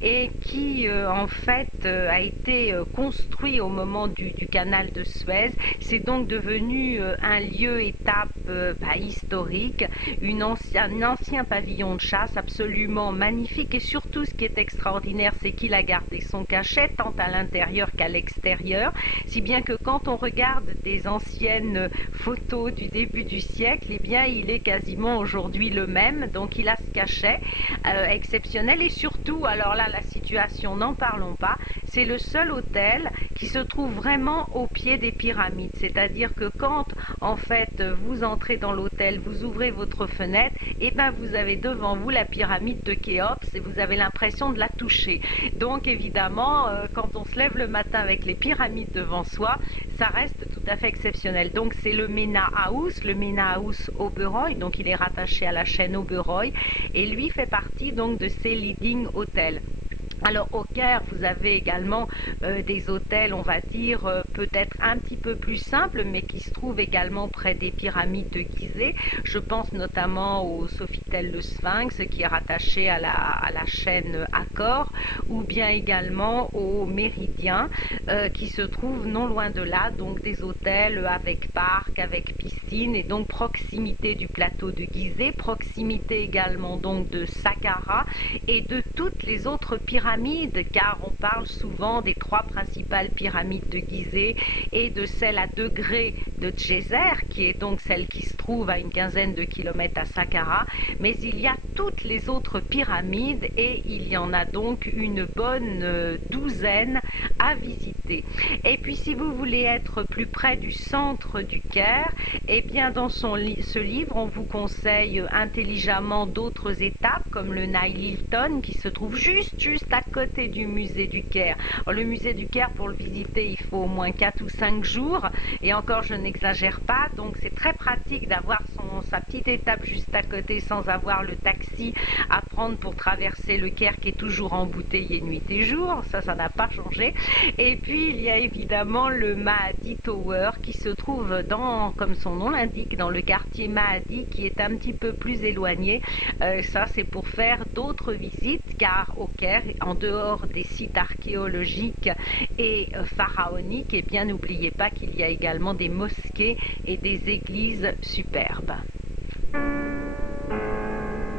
et qui en fait a été construit au moment du canal de Suez. C'est donc devenu un lieu étape historique, un ancien pavillon de chasse absolument magnifique, et surtout ce qui est extraordinaire, c'est qu'il a gardé son cachet tant à l'intérieur qu'à l'extérieur, si bien que quand on regarde des anciennes photos du début du siècle, eh bien il est quasiment aujourd'hui le même. Donc il a ce cachet exceptionnel, et surtout, alors là la situation, n'en parlons pas, c'est le seul hôtel qui se trouve vraiment au pied des pyramides, c'est-à-dire que quand en fait vous entrez dans l'hôtel, vous ouvrez votre fenêtre, et ben vous avez devant vous la pyramide de Khéops et vous avez l'impression de la toucher. Donc évidemment quand on se lève le matin avec les pyramides devant soi, ça reste tout à fait exceptionnel. Donc c'est le Mena House, Oberoi, donc il est rattaché à la chaîne Oberoi, et lui fait partie donc de ces leading hôtels. Alors au Caire, vous avez également des hôtels, on va dire, peut-être un petit peu plus simples, mais qui se trouvent également près des pyramides de Gizeh. Je pense notamment au Sofitel le Sphinx, qui est rattaché à la chaîne Accor, ou bien également au Méridien, qui se trouve non loin de là, donc des hôtels avec parc, avec piscine, et donc proximité du plateau de Gizeh, proximité également donc de Saqqara et de toutes les autres pyramides, car on parle souvent des trois principales pyramides de Gizeh et de celle à degrés de Djeser, qui est donc celle qui se trouve à une quinzaine de kilomètres à Saqqara, mais il y a toutes les autres pyramides, et il y en a donc une bonne douzaine à visiter. Et puis si vous voulez être plus près du centre du Caire, eh bien dans ce livre, on vous conseille intelligemment d'autres étapes, comme le Nile Hilton, qui se trouve juste à côté du musée du Caire. Alors, le musée du Caire, pour le visiter, il faut au moins 4 ou 5 jours, et encore je n'exagère pas, donc c'est très pratique d'avoir sa petite étape juste à côté sans avoir le taxi à prendre pour traverser le Caire, qui est toujours embouteillé nuit et jour. Ça n'a pas changé. Et puis il y a évidemment le Mahdi Tower, qui se trouve comme son nom l'indique, dans le quartier Mahdi, qui est un petit peu plus éloigné. Ça c'est pour faire d'autres visites, car au Caire, en dehors des sites archéologiques et pharaoniques, eh bien n'oubliez pas qu'il y a également des mosquées et des églises superbes.